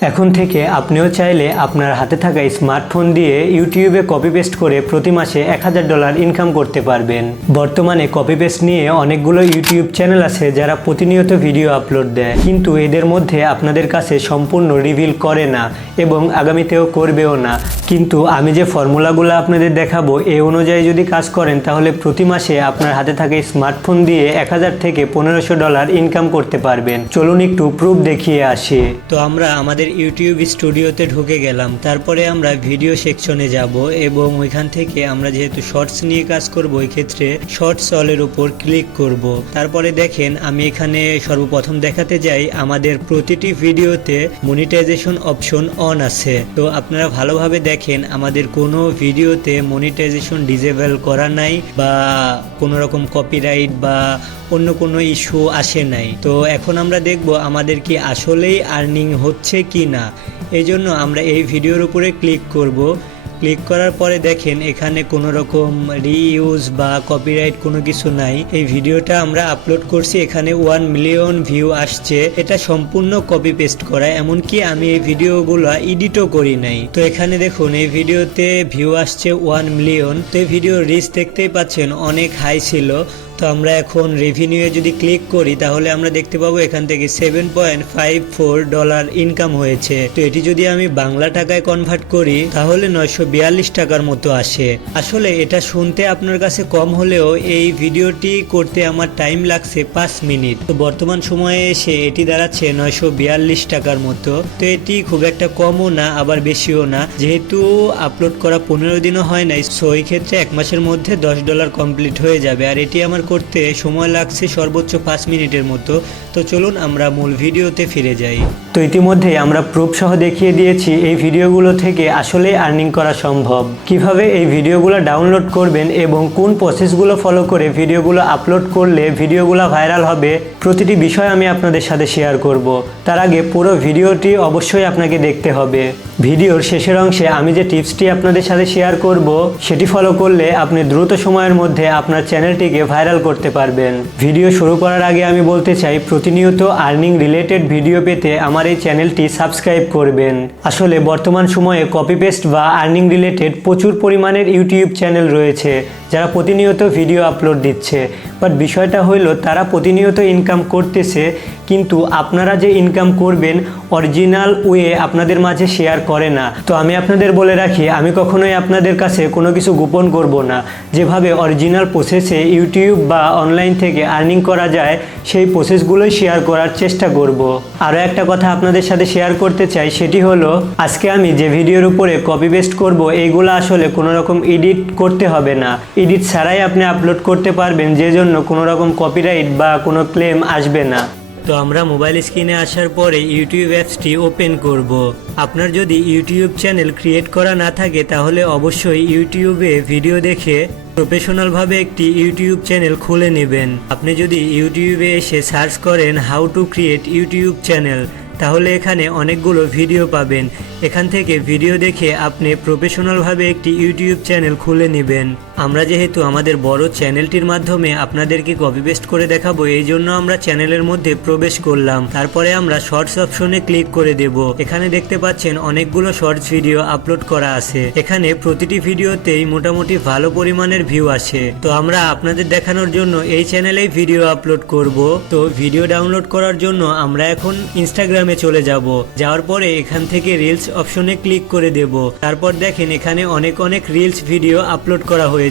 এখন থেকে আপনিও চাইলে আপনার হাতে থাকা স্মার্টফোন দিয়ে ইউটিউবে কপি পেস্ট করে প্রতি মাসে $1000 ইনকাম করতে পারবেন। বর্তমানে কপি পেস্ট নিয়ে অনেকগুলো ইউটিউব চ্যানেল আছে যারা প্রতিনিয়ত ভিডিও আপলোড দেয়, কিন্তু এদের মধ্যে আপনাদের কাছে সম্পূর্ণ রিভিল করে না এবং আগামীতেও করবেও না। কিন্তু আমি যে ফর্মুলাগুলো আপনাদের দেখাবো এই অনুযায়ী যদি কাজ করেন তাহলে প্রতি মাসে আপনার হাতে থাকা স্মার্টফোন দিয়ে $1000 থেকে $1500 ইনকাম করতে পারবেন। চলুন একটু প্রুফ দেখিয়ে আসি। তো আমরা আমাদের ইউটিউব স্টুডিওতে ঢুকে গেলাম, তারপরে আমরা ভিডিও সেকশনে যাব এবং ওইখান থেকে আমরা যেহেতু শর্টস নিয়ে কাজ করব এই ক্ষেত্রে শর্টস অলের উপর ক্লিক করব। তারপরে দেখেন আমি এখানে সর্বপ্রথম দেখাতে যাই আমাদের প্রতিটি ভিডিওতে মনিটাইজেশন অপশন অন আছে। তো আপনারা ভালোভাবে দেখেন আমাদের কোনো ভিডিওতে মনিটাইজেশন ডিসেবল করা নাই বা কোনো রকম কপিরাইট বা অন্য কোনো ইস্যু আসে নাই। তো এখন আমরা দেখব আমাদের কি আসলেই আর্নিং হচ্ছে কি না। এই জন্য আমরা এই ভিডিওর উপরে ক্লিক করব। ক্লিক করার পরে দেখেন এখানে কোনো রকম রিইউজ বা কপিরাইট কোনো কিছু নাই। এই ভিডিওটা আমরা আপলোড করছি, এখানে 1 মিলিয়ন ভিউ আসছে। এটা সম্পূর্ণ কপি পেস্ট করা, এমনকি আমি এই ভিডিওগুলো এডিটও করি নাই। তো এখানে দেখুন এই ভিডিওতে ভিউ আসছে 1 মিলিয়ন। তো এই ভিডিওর রিচ দেখতেই পাচ্ছেন অনেক হাই ছিল। তো আমরা এখন রেভিনিউয়ে যদি ক্লিক করি তাহলে আমরা দেখতে পাবো এখান থেকে $7.54 ইনকাম হয়েছে। তো এটি যদি আমি বাংলা টাকায় কনভার্ট করি তাহলে 942 টাকার মতো আসে। আসলে এটা শুনতে আপনার কাছে কম হলেও এই ভিডিওটি করতে আমার টাইম লাগছে 5 মিনিট। তো বর্তমান সময়ে এসে এটি দাঁড়াচ্ছে 942 টাকার মতো। তো এটি খুব একটা কমও না আবার বেশিও না, যেহেতু আপলোড করা 15 দিনও হয় নাই। সো এই ক্ষেত্রে 1 মাসের মধ্যে $10 কমপ্লিট হয়ে যাবে, আর এটি আমার করতে সময় লাগছে সর্বোচ্চ 5 মিনিটের মতো। তো চলুন আমরা মূল ভিডিওতে ফিরে যাই। তো ইতিমধ্যে আমরা প্রুফ সহ দেখিয়ে দিয়েছি এই ভিডিওগুলো থেকে আসলে আর্নিং করা সম্ভব। কিভাবে এই ভিডিওগুলো ডাউনলোড করবেন এবং কোন প্রসেসগুলো ফলো করে ভিডিওগুলো আপলোড করলে ভিডিওগুলো ভাইরাল হবে, প্রতিটি বিষয় আমি আপনাদের সাথে শেয়ার করব। তার আগে পুরো ভিডিওটি অবশ্যই আপনাকে দেখতে হবে। ভিডিওর শেষের অংশে আমি যে টিপসটি আপনাদের সাথে শেয়ার করব সেটি ফলো করলে আপনি দ্রুত সময়ের মধ্যে আপনার চ্যানেলটিকে ভাইরাল করতে পারবেন। ভিডিও শুরু করার আগে আমি বলতে চাই প্রতিনিয়ত আর্নিং রিলেটেড ভিডিও পেতে আমার এই চ্যানেলটি সাবস্ক্রাইব করবেন। আসলে বর্তমান সময়ে কপি পেস্ট বা আর্নিং রিলেটেড প্রচুর পরিমাণের ইউটিউব চ্যানেল রয়েছে যারা প্রতিনিয়ত ভিডিও আপলোড দিচ্ছে, বাট বিষয়টা হইল তারা প্রতিনিয়ত ইনকাম করতেছে, কিন্তু আপনারা যে ইনকাম করবেন অরিজিনাল ওয়ে আপনাদের মাঝে শেয়ার করে না। তো আমি আপনাদের বলে রাখি আমি কখনোই আপনাদের কাছে কোনো কিছু গোপন করব না। যেভাবে অরিজিনাল প্রসেসে ইউটিউব বা অনলাইন থেকে আর্নিং করা যায় সেই প্রসেসগুলোই শেয়ার করার চেষ্টা করব। আরও একটা কথা আপনাদের সাথে শেয়ার করতে চাই, সেটি হলো আজকে আমি যে ভিডিওর উপরে কপি পেস্ট করব এইগুলো আসলে কোনো রকম এডিট করতে হবে না। এডিট ছাড়াই আপনি আপলোড করতে পারবেন, যে জন্য কোনো রকম কপিরাইট বা কোনো ক্লেম আসবে না। তো আমরা মোবাইল স্ক্রিনে আসার পরে ইউটিউব অ্যাপসটি ওপেন করব। আপনার যদি ইউটিউব চ্যানেল ক্রিয়েট করা না থাকে তাহলে অবশ্যই ইউটিউবে ভিডিও দেখে প্রফেশনালভাবে একটি ইউটিউব চ্যানেল খুলে নেবেন। আপনি যদি ইউটিউবে এসে সার্চ করেন how to create YouTube channel তাহলে এখানে অনেকগুলো ভিডিও পাবেন। এখান থেকে ভিডিও দেখে আপনি প্রফেশনালভাবে একটি ইউটিউব চ্যানেল খুলে নেবেন। আমরা যেহেতু আমাদের বড় চ্যানেলটির মাধ্যমে আপনাদেরকে কপি পেস্ট করে দেখাবো, এই জন্য আমরা চ্যানেলের মধ্যে প্রবেশ করলাম। তারপরে আমরা শর্টস অপশনে ক্লিক করে দেব। এখানে দেখতে পাচ্ছেন অনেকগুলো শর্টস ভিডিও আপলোড করা আছে। এখানে প্রতিটি ভিডিওতেই মোটামুটি ভালো পরিমাণের ভিউ আসে। তো আমরা আপনাদের দেখানোর জন্য এই চ্যানেলেই ভিডিও আপলোড করব। তো ভিডিও ডাউনলোড করার জন্য আমরা এখন ইনস্টাগ্রামে চলে যাব। যাওয়ার পরে এখান থেকে রিলস অপশনে ক্লিক করে দেব। তারপর দেখেন এখানে অনেক রিলস ভিডিও আপলোড করা হয়েছে।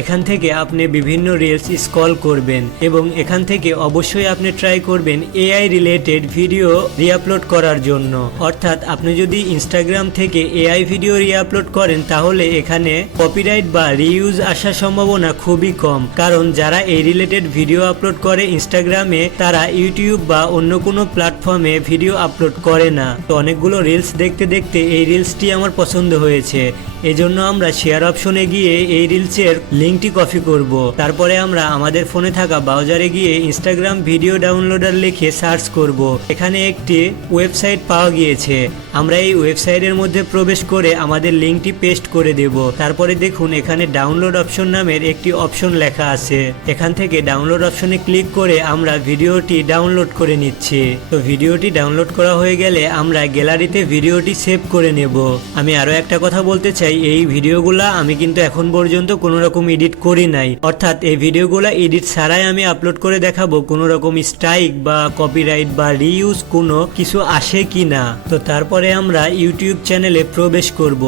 এখান থেকে আপনি বিভিন্ন রিলস স্ক্রল করবেন এবং এখান থেকে অবশ্যই আপনি ট্রাই করবেন এআই রিলেটেড ভিডিও রিআপলোড করার জন্য। অর্থাৎ আপনি যদি ইনস্টাগ্রাম থেকে এআই ভিডিও রিআপলোড করেন তাহলে এখানে কপিরাইট বা রিইউজ আসার সম্ভাবনা খুবই কম, কারণ যারা এই রিলেটেড ভিডিও আপলোড করে ইনস্টাগ্রামে তারা ইউটিউব বা অন্য কোনো প্ল্যাটফর্মে ভিডিও আপলোড করে না। তো অনেকগুলো রিলস দেখতে দেখতে এই রিলসটি আমার পছন্দ হয়েছে, এজন্য আমরা শেয়ার অপশনে গিয়ে এই রিলসে পেস্টের লিঙ্কটি কপি করব। তারপরে আমরা আমাদের ফোনে থাকা ব্রাউজারে গিয়ে ইনস্টাগ্রাম ভিডিও ডাউনলোডার লিখে সার্চ করব। এখানে একটি ওয়েবসাইট পাওয়া গিয়েছে। আমরা এই ওয়েবসাইটের মধ্যে প্রবেশ করে আমাদের লিঙ্কটি পেস্ট করে দেব। তারপরে দেখুন এখানে ডাউনলোড অপশন নামের একটি অপশন লেখা আছে। এখান থেকে ডাউনলোড অপশনে ক্লিক করে আমরা ভিডিওটি ডাউনলোড করে নিচ্ছি। তো ভিডিওটি ডাউনলোড করা হয়ে গেলে আমরা গ্যালারিতে ভিডিওটি সেভ করে নেব। আমি আরো একটা কথা বলতে চাই, এই ভিডিওগুলা আমি কিন্তু এখন পর্যন্ত কোনো রকম এডিট করি নাই, অর্থাৎ এই ভিডিওগুলা এডিট ছাড়াই আমি আপলোড করে দেখাবো কোনো রকম স্ট্রাইক বা কপিরাইট বা রিইউজ কোনো কিছু আসে কিনা। তো তারপরে আমরা ইউটিউব চ্যানেলে প্রবেশ করব।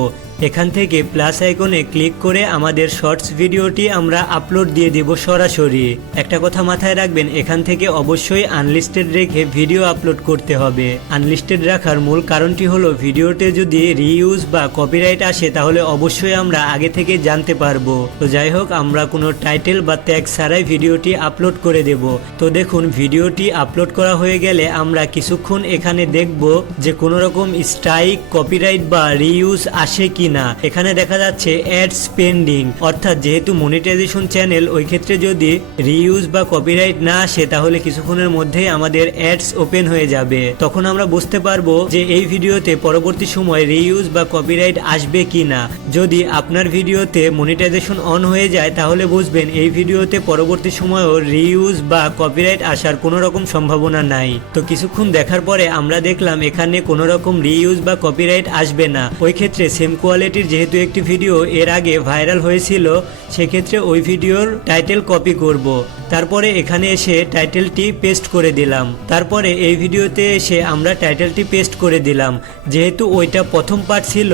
এখান থেকে প্লাস আইকনে ক্লিক করে আমাদের শর্টস ভিডিওটি আমরা আপলোড দিয়ে দেব সরাসরি। একটা কথা মাথায় রাখবেন, এখান থেকে অবশ্যই আনলিস্টেড রেখে ভিডিও আপলোড করতে হবে। আনলিস্টেড রাখার মূল কারণটি হলো ভিডিওতে যদি রিইউজ বা কপিরাইট আসে তাহলে অবশ্যই আমরা আগে থেকে জানতে পারবো। তো যাই হোক, আমরা কোনো টাইটেল বা ট্যাগ ছাড়াই ভিডিওটি আপলোড করে দেব। তো দেখুন ভিডিওটি আপলোড করা হয়ে গেলে আমরা কিছুক্ষণ এখানে দেখব যে কোনো রকম স্ট্রাইক, কপিরাইট বা রিইউজ আসে কি না। এখানে দেখা যাচ্ছে অ্যাডস পেন্ডিং, অর্থাৎ যেহেতু মনিটাইজেশন চ্যানেল, ওই ক্ষেত্রে যদি রিইউজ বা কপিরাইট না আসে তাহলে কিছুক্ষণের মধ্যেই আমাদের অ্যাডস ওপেন হয়ে যাবে। তখন আমরা বুঝতে পারবো যে এই ভিডিওতে পরবর্তী সময় রিইউজ বা কপিরাইট আসবে কি না। যদি আপনার ভিডিওতে মনিটাইজেশন অন হয়ে যায় তাহলে বুঝবেন এই ভিডিওতে পরবর্তী সময়েও রিইউজ বা কপিরাইট আসার কোনো রকম সম্ভাবনা নাই। তো কিছুক্ষণ দেখার পরে আমরা দেখলাম এখানে কোনো রকম রিইউজ বা কপিরাইট আসবে না। ওই ক্ষেত্রে সেম কোয়ালিটির যেহেতু একটি ভিডিও এর আগে ভাইরাল হয়েছিল, সেক্ষেত্রে ওই ভিডিওর টাইটেল কপি করব। তারপরে এখানে এসে টাইটেলটি পেস্ট করে দিলাম। তারপরে এই ভিডিওতে এসে আমরা টাইটেলটি পেস্ট করে দিলাম। যেহেতু ওইটা প্রথম পার্ট ছিল,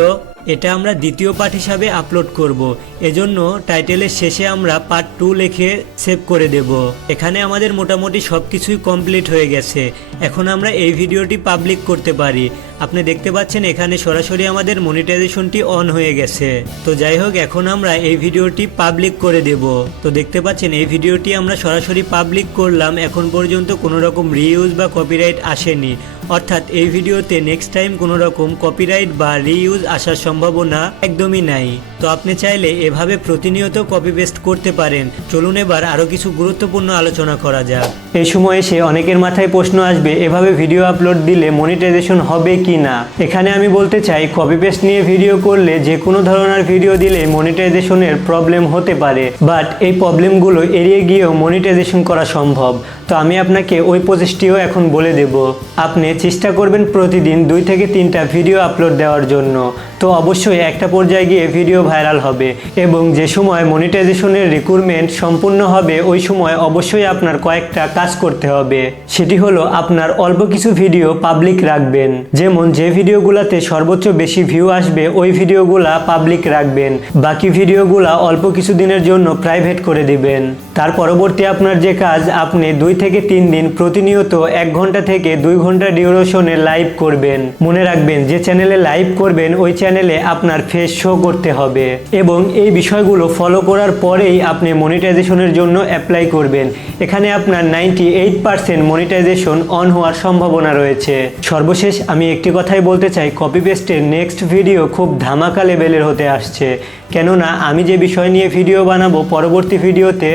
এটা আমরা দ্বিতীয় পার্ট হিসাবে আপলোড করব। এজন্য টাইটেলের শেষে আমরা পার্ট 2 লিখে সেভ করে দেব। এখানে আমাদের মোটামুটি সব কিছুই কমপ্লিট হয়ে গেছে। এখন আমরা এই ভিডিওটি পাবলিক করতে পারি। আপনি দেখতে পাচ্ছেন এখানে সরাসরি আমাদের মনিটাইজেশনটি অন হয়ে গেছে। তো যাই হোক, এখন আমরা এই ভিডিওটি পাবলিক করে দেব। তো দেখতে পাচ্ছেন এই ভিডিওটি আমরা সরাসরি পাবলিক করলাম। এখন পর্যন্ত কোনো রকম রিইউজ বা কপিরাইট আসেনি, অর্থাৎ এই ভিডিওতে নেক্সট টাইম কোনো রকম কপিরাইট বা রিইউজ আসার সম্ভাবনা একদমই নাই। তো আপনি চাইলে এভাবে প্রতিনিয়ত কপি পেস্ট করতে পারেন। চলুন এবার আরো কিছু গুরুত্বপূর্ণ আলোচনা করা যাক। এই সময় এসে অনেকের মাথায় প্রশ্ন আসবে, এভাবে ভিডিও আপলোড দিলে মনিটাইজেশন হবে কি না। এখানে আমি বলতে চাই, কপি পেস্ট নিয়ে ভিডিও করলে যে কোনো ধরনের ভিডিও দিলে মনিটাইজেশনের প্রবলেম হতে পারে, বাট এই প্রবলেমগুলো এড়িয়ে গিয়েও মনিটাইজেশন করা সম্ভব। তো আমি আপনাকে ওই প্রসেসটিও এখন বলে দেব। আপনি চেষ্টা করবেন প্রতিদিন 2 থেকে 3টা ভিডিও আপলোড দেওয়ার জন্য। তো অবশ্যই একটা পর্যায়ে গিয়ে ভিডিও ভাইরাল হবে এবং যে সময় মনিটাইজেশনের রিক্রুটমেন্ট সম্পূর্ণ হবে ওই সময় অবশ্যই আপনার কয়েকটা কাজ করতে হবে। সেটি হলো আপনার অল্প কিছু ভিডিও পাবলিক রাখবেন। যেমন যে ভিডিওগুলোতে সর্বোচ্চ বেশি ভিউ আসবে ওই ভিডিওগুলা পাবলিক রাখবেন। বাকি ভিডিওগুলা অল্প কিছু দিনের জন্য প্রাইভেট করে দিবেন। তার পরবর্তী আপনার যে কাজ, আপনি 2 থেকে 3 দিন প্রতিনিয়ত 1 ঘন্টা থেকে 2 ঘন্টা ডিউরেশনে লাইভ করবেন। মনে রাখবেন, যে চ্যানেলে লাইভ করবেন ওই চ্যানেলে আপনার ফেস শো করতে হবে এবং এই বিষয়গুলো ফলো করার পরেই আপনি মনিটাইজেশনের জন্য অ্যাপ্লাই করবেন। এখানে আপনার 98% মনিটাইজেশন অন হওয়ার সম্ভাবনা রয়েছে। সর্বশেষ আমি একটি কথাই বলতে চাই, কপি পেস্টের নেক্সট ভিডিও খুব ধামাকা লেভেলের হতে আসছে। কেননা আমি যে বিষয় নিয়ে ভিডিও বানাবো পরবর্তী ভিডিওতে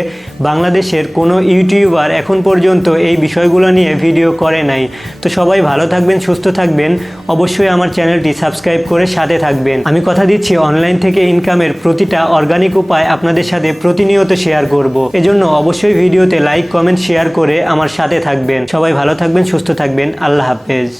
বাংলাদেশের কোনো ইউটিউবার এখন পর্যন্ত এই বিষয়গুলো নিয়ে ভিডিও করে নাই। তো সবাই ভালো থাকবেন, সুস্থ থাকবেন। অবশ্যই আমার চ্যানেলটি সাবস্ক্রাইব করে সাথে থাকবেন। আমি কথা দিচ্ছি অনলাইন থেকে ইনকামের প্রতিটা অর্গানিক উপায় আপনাদের সাথে প্রতিনিয়ত শেয়ার করব। এজন্য অবশ্যই ভিডিওতে লাইক, কমেন্ট, শেয়ার করে আমার সাথে থাকবেন। সবাই ভালো থাকবেন, সুস্থ থাকবেন। আল্লাহ হাফেজ।